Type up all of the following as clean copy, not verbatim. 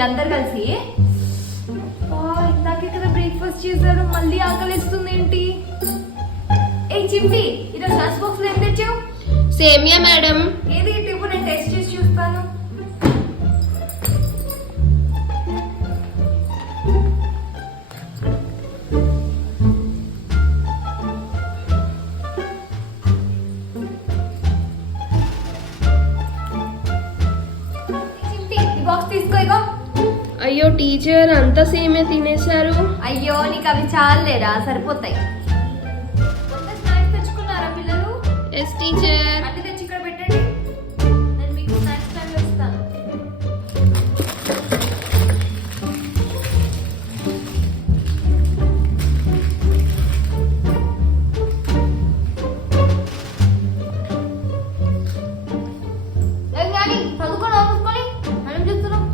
మీరందరు కలిసి. ఇందాకే కదా బ్రేక్ఫాస్ట్ చేశారు, మళ్ళీ ఆకలిస్తుంది ఏంటి? ఏ చింటి, ఈరోజు లంచ్ బాక్స్ ఏం తెచ్చావు? సేమియా మేడం. ఏది ఇటు, నేను టేస్ట్ చేసి చూస్తాను. అయ్యో టీచర్, అంతా సేమే తినేశారు. అయ్యో నీకు అవి చాలేరా, సరిపోతాయి. స్నాక్స్ తెచ్చుకున్నారా పిల్లలు? Yes teacher. అన్ని తెచ్చి ఇక్కడ పెట్టండి, నేను మీకు స్నాక్స్ టైం ఇస్తాను. చదువుకొని ఆపుకొని మనం చూస్తున్నాం.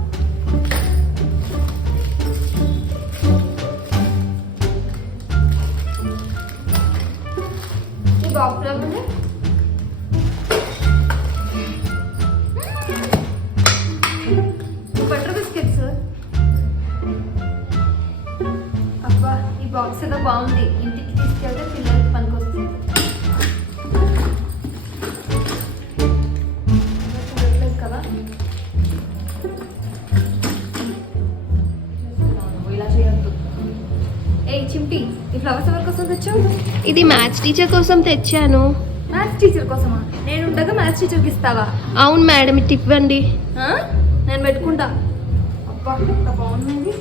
Butter biscuits. అబ్బా ఈ బాక్స్ ఏదో బాగుంది, ఇంటికి తీసుకెళ్తే పిల్లలకి పనికొస్తుంది. కదా ఇలా చేయొద్దు. ఏ చిమ్టి, ఈ ఫ్లవర్స్ ఎవరి కోసం తెచ్చావు? ఇది మ్యాథ్స్ టీచర్ కోసం తెచ్చాను. మ్యాథ్స్ టీచర్ కోసమా? నేను ఉండగా మ్యాథ్స్ టీచర్కి ఇస్తావా? అవును మేడం, ఇటు ఇవ్వండి. నేను పెట్టుకుంటా. అబ్బా ఎంత బాగుంది.